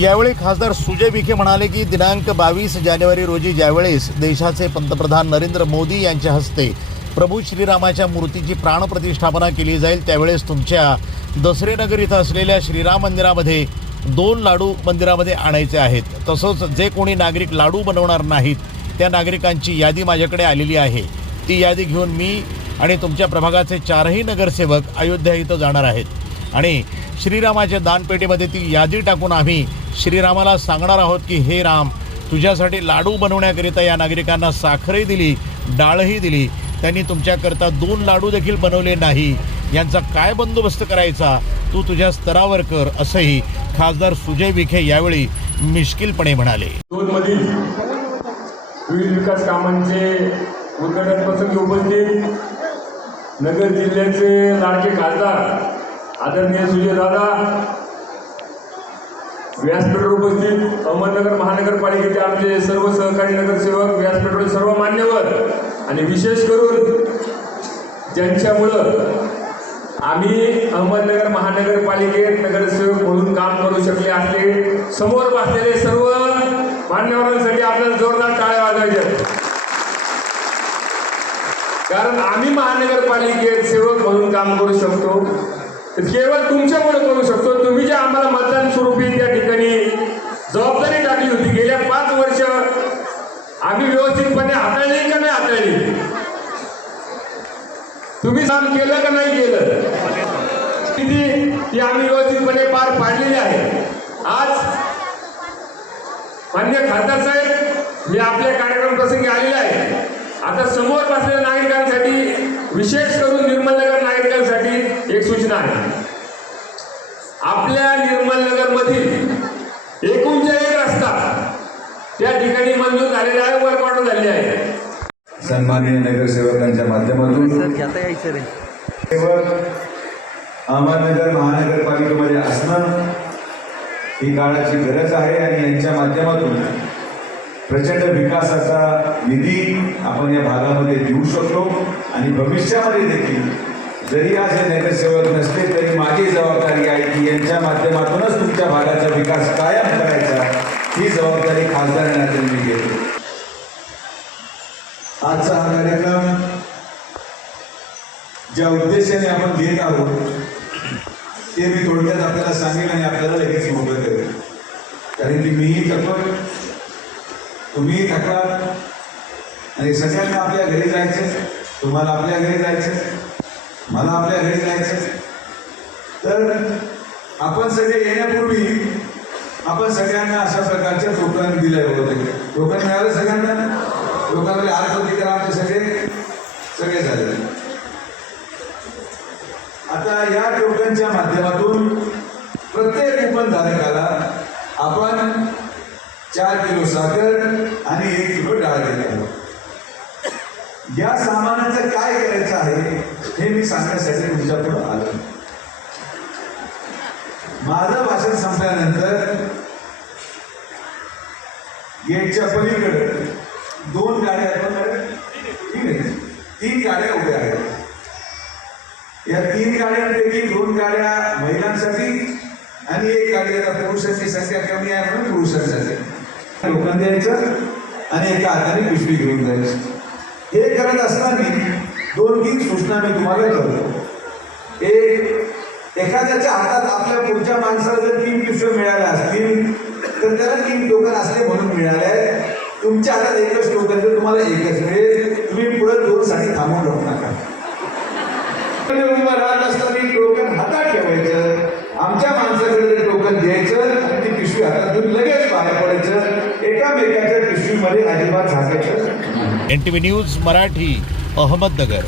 यावेळी खासदार सुजय विखे म्हणाले की दिनांक बावीस जानेवारी रोजी ज्यावेळेस देशाचे पंतप्रधान नरेंद्र मोदी यांच्या हस्ते प्रभू श्रीरामाच्या मूर्तीची प्राणप्रतिष्ठापना केली जाईल त्यावेळेस तुमच्या दसरेनगर इथं असलेल्या श्रीराम मंदिरामध्ये दोन लाडू मंदिरामध्ये आणायचे आहेत. तसंच जे कोणी नागरिक लाडू बनवणार नाहीत त्या नागरिकांची यादी माझ्याकडे आलेली आहे. ती यादी घेऊन मी आणि तुमच्या प्रभागाचे चारही नगरसेवक अयोध्या इथं जाणार आहेत. आणि श्रीरामाच्या दानपेटीमध्ये ती यादी टाकून आम्ही श्रीरामाला सांगणार आहोत की हे राम तुझ्यासाठी लाडू बनवण्याकरिता या नागरिकांना साखरही दिली डाळही दिली. त्यांनी तुमच्याकरता दोन लाडू देखील बनवले नाही. यांचा काय बंदोबस्त करायचा? तू तुझ्या स्तरावर कर असंही खासदार सुजय विखे यावेळी मिश्किलपणे म्हणाले. मधील विविध विकास कामांचे उद्घाटन प्रसंगी उपस्थित नगर जिल्ह्याचे लाडके खासदार आदरणीय सुजयदादा व्यासपीठावर उपस्थित अहमदनगर महानगरपालिकेचे आमचे सर्व सहकारी नगरसेवक व्यासपीठावर सर्व मान्यवर आणि विशेष करून ज्यांच्यामुळं आम्ही अहमदनगर महानगरपालिकेत नगरसेवक म्हणून काम करू शकले असले समोर बसलेले सर्व मान्यवरांसाठी आपल्याला जोरदार टाळ्या वाजवायच्या कारण आम्ही महानगरपालिकेत सेवक म्हणून काम करू शकतो. केवळ तुमच्यामुळे करू शकतो. तुम्ही जे आम्हाला मतदान स्वरूपी त्या ठिकाणी जबाबदारी टाकली होती गेल्या पाच वर्ष आम्ही व्यवस्थितपणे हाताळली का नाही हाताळली? तुम्ही काम केलं का नाही केलं? किती ती आम्ही व्यवस्थितपणे पार पाडलेली आहे. आज मान्य खासदार साहेब मी आपल्या कार्यक्रम प्रसंगी आलेले आहे. आता समोर बसलेल्या नागरिकांसाठी विशेष करून निर्मलनगर नागरिकांसाठी एक सूचना आहे. आपल्या निर्मलनगर मधील एकूणच्या एक रस्ता त्या ठिकाणी मंजूर झालेला आहे वर्क ऑर्डर झालेली आहे. सन्माननीय नगरसेवकांच्या माध्यमातून सर घेता यायचं रे. सेवक अहमदनगर महानगरपालिकेमध्ये असणं ही काळाची गरज आहे आणि यांच्या माध्यमातून प्रचंड विकासाचा निधी आपण या भागामध्ये देऊ शकतो आणि भविष्यामध्ये देखील जरी आज हे नगरसेवक नसले तरी माझी जबाबदारी आहे की यांच्या माध्यमातूनच तुमच्या भागाचा विकास कायम करायचा ही जबाबदारी खासदार नात्याने मी घेतो. आजचा हा कार्यक्रम ज्या उद्देशाने आपण घेत आहोत ते मी थोडक्यात आपल्याला सांगेन आणि आपल्याला लगेच मोकळं करेन कारण की मीही थकल तुम्हीही थकला आणि सगळ्यांना आपल्या घरी जायचं तुम्हाला आपल्या घरी जायचं मला आपल्या घरी जायचं तर आपण सगळे येण्यापूर्वी आपण सगळ्यांना अशा प्रकारच्या टोकन दिले होते टोकन मिळालं सगळ्यांना? लोकांकडे आर्थ होती करा आमचे सगळे? सगळे झाले. आता या टोकनच्या माध्यमातून प्रत्येक कुपन धारकाला आपण चार किलो साखर आणि एक किलो डाळ देत आहोत. या सामानाचं काय करायचं आहे? हे मी सांगण्यासाठी तुमच्याकडून आलो. माझं भाषण संपल्यानंतर गेटच्या पलीकडे दोन गाड्या आहेत ठीक आहे. तीन गाड्या उभ्या आहेत. या तीन गाड्यांपैकी दोन गाड्या महिलांसाठी आणि एक गाडी आता पुरुषांची संख्या कमी आहे म्हणून पुरुषांसाठी. लोकांना द्यायचं आणि एका हाताने पिशवी घेऊन जायचं. हे करत असताना दोन तीन सूचना मी तुम्हाला करतो. एक एखाद्याच्या हातात आपल्या पुढच्या माणसाला जर तीन पिशव्या मिळाल्या असतील तर त्याला तीन टोकन असले म्हणून मिळाले. तुमच्या हातात एकच टोकन तर तुम्हाला एकच मिळेल. तुम्ही पुढे दोन साठी थांबून राहू नका. उभं राहत असताना टोकन हातात ठेवायचं. आमच्या माणसाकडे टोकन द्यायचं आणि ती पिशवी हातात घेऊन लगेच बाहेर पडायचं एकामेकाच्या पिशवीमध्ये अजिबात झाकायचं N T V news Marathi. Ahmednagar.